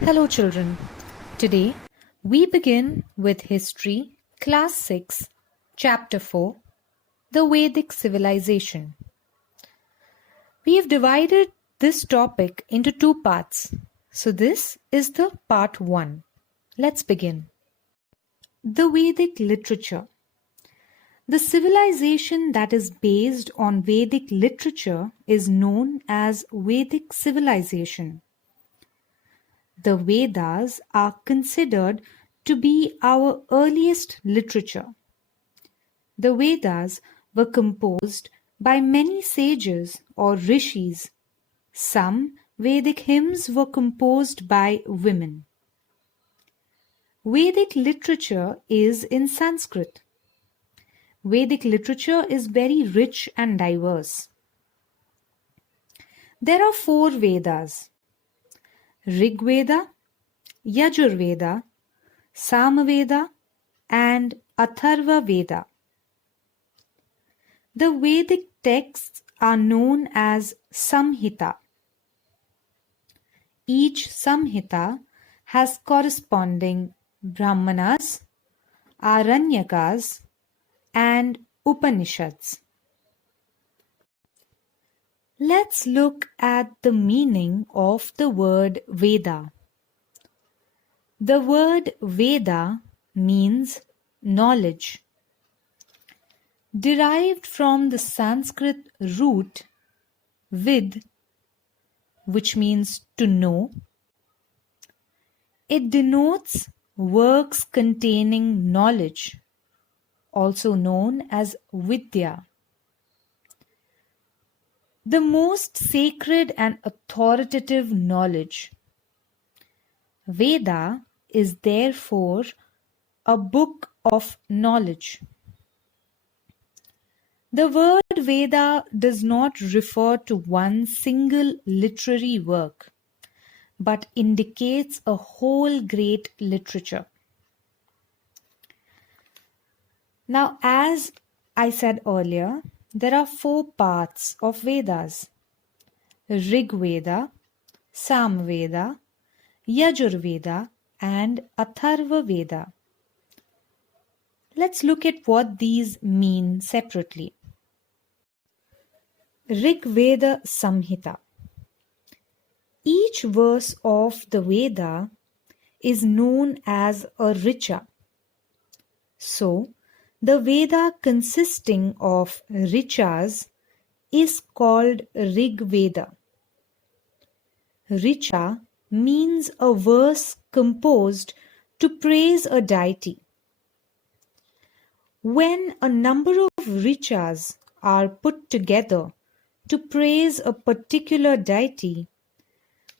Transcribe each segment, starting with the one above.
Hello, children. Today we begin with History, Class 6, Chapter 4, The Vedic Civilization. We have divided this topic into two parts. So, this is the part 1. Let's begin. The Vedic literature. The civilization that is based on Vedic literature is known as Vedic civilization. The Vedas are considered to be our earliest literature. The Vedas were composed by many sages or rishis. Some Vedic hymns were composed by women. Vedic literature is in Sanskrit. Vedic literature is very rich and diverse. There are 4 Vedas: Rig Veda, Yajur Veda, Samaveda, and Atharva Veda. The Vedic texts are known as Samhita. Each Samhita has corresponding Brahmanas, Aranyakas, and Upanishads. Let's look at the meaning of the word Veda. The word Veda means knowledge. Derived from the Sanskrit root vid, which means to know, it denotes works containing knowledge, also known as Vidya. The most sacred and authoritative knowledge. Veda is therefore a book of knowledge. The word Veda does not refer to one single literary work, but indicates a whole great literature. Now, as I said earlier, there are 4 parts of Vedas: Rig Veda, Samveda, Yajur Veda, and Atharva Veda. Let's look at what these mean separately. Rig Veda Samhita. Each verse of the Veda is known as a richa. So, the Veda consisting of richas is called Rig Veda. Richa means a verse composed to praise a deity. When a number of richas are put together to praise a particular deity,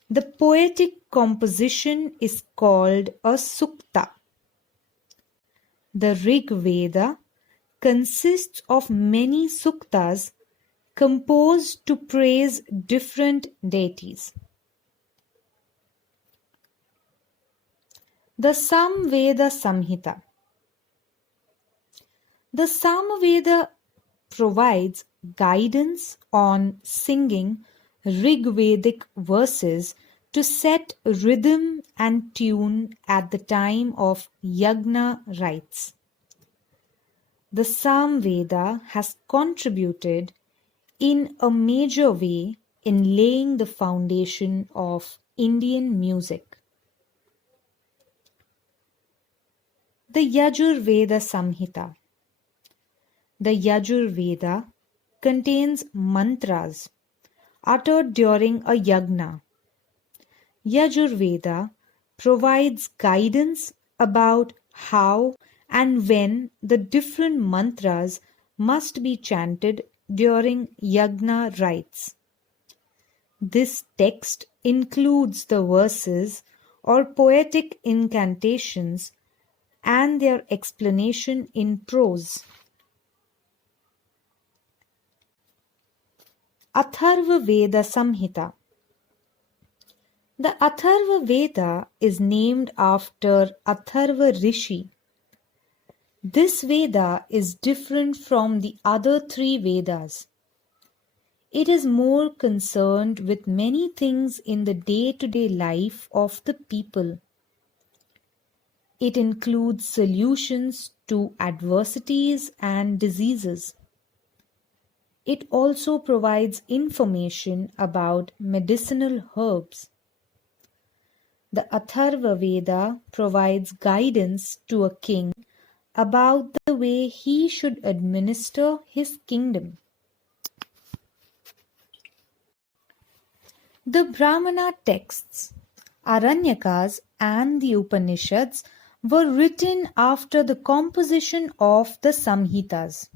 the poetic composition is called a sukta. The Rig Veda consists of many suktas composed to praise different deities. The Samveda Samhita. The Samaveda provides guidance on singing Rig Vedic verses to set rhythm and tune at the time of yagna rites. The Samveda has contributed in a major way in laying the foundation of Indian music. The Yajur Veda Samhita. The Yajur Veda contains mantras uttered during a yagna. Yajur Veda provides guidance about how and when the different mantras must be chanted during yagna rites. This text includes the verses or poetic incantations and their explanation in prose. Atharva Veda Samhita. The Atharva Veda is named after Atharva Rishi. This Veda is different from the other 3 Vedas. It is more concerned with many things in the day-to-day life of the people. It includes solutions to adversities and diseases. It also provides information about medicinal herbs. The Atharva Veda provides guidance to a king about the way he should administer his kingdom. The Brahmana texts, Aranyakas and the Upanishads were written after the composition of the Samhitas.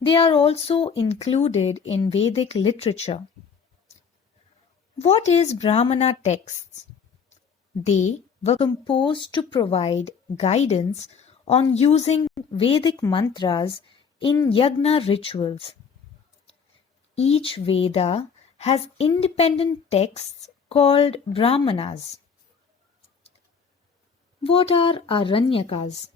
They are also included in Vedic literature. What is Brahmana texts? They were composed to provide guidance on using Vedic mantras in yagna rituals. Each Veda has independent texts called Brahmanas. What are Aranyakas?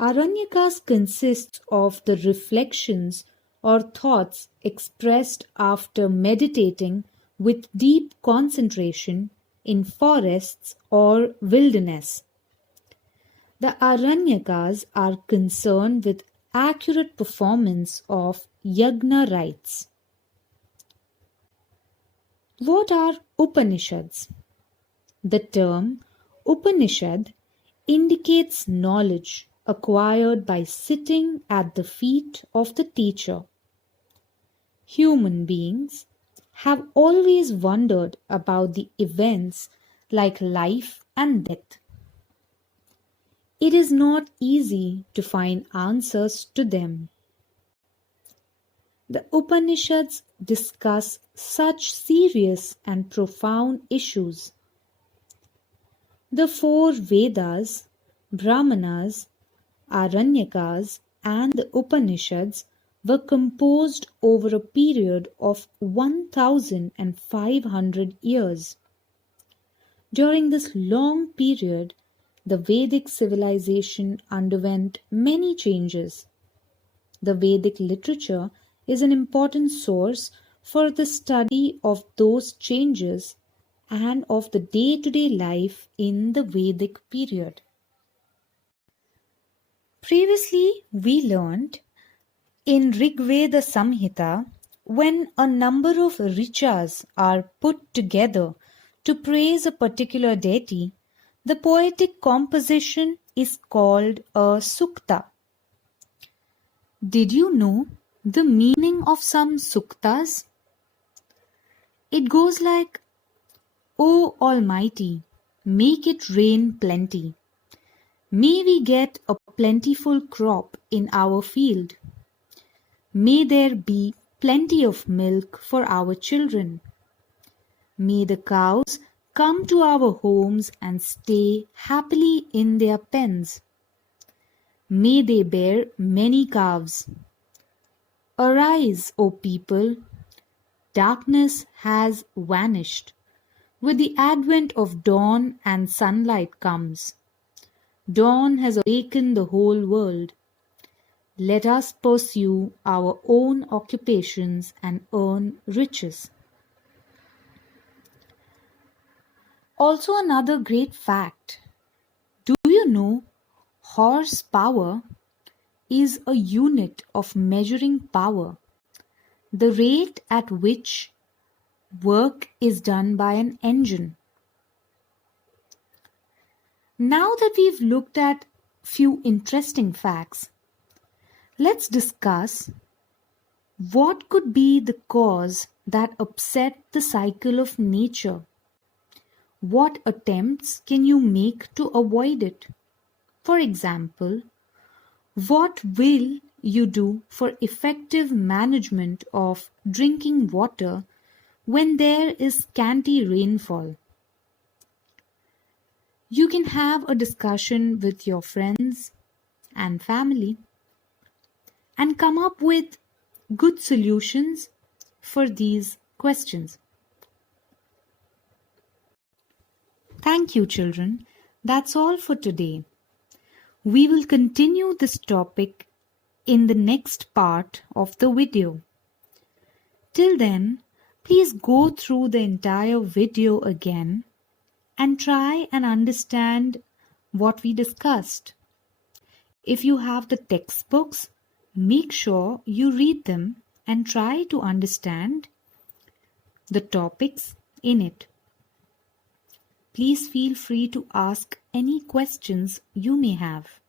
Aranyakas consists of the reflections or thoughts expressed after meditating with deep concentration in forests or wilderness. The Aranyakas are concerned with accurate performance of yagna rites. What are Upanishads? The term Upanishad indicates knowledge acquired by sitting at the feet of the teacher. Human beings have always wondered about the events like life and death. It is not easy to find answers to them. The Upanishads discuss such serious and profound issues. The four Vedas, Brahmanas, Aranyakas, and the Upanishads were composed over a period of 1,500 years. During this long period, the Vedic civilization underwent many changes. The Vedic literature is an important source for the study of those changes and of the day-to-day life in the Vedic period. Previously, we learned in Rigveda Samhita, when a number of richas are put together to praise a particular deity, the poetic composition is called a sukta. Did you know the meaning of some suktas? It goes like, O Almighty, make it rain plenty. May we get a plentiful crop in our field. May there be plenty of milk for our children. May the cows come to our homes and stay happily in their pens. May they bear many calves. Arise, O people! Darkness has vanished. With the advent of dawn and sunlight comes. Dawn has awakened the whole world. Let us pursue our own occupations and earn riches. Also, another great fact. Do you know horsepower is a unit of measuring power, the rate at which work is done by an engine? Now that we've looked at few interesting facts, let's discuss what could be the cause that upset the cycle of nature. What attempts can you make to avoid it? For example, what will you do for effective management of drinking water when there is scanty rainfall? You can have a discussion with your friends and family and come up with good solutions for these questions. Thank you, children. That's all for today. We will continue this topic in the next part of the video. Till then, please go through the entire video again and try and understand what we discussed. If you have the textbooks, make sure you read them and try to understand the topics in it. Please feel free to ask any questions you may have.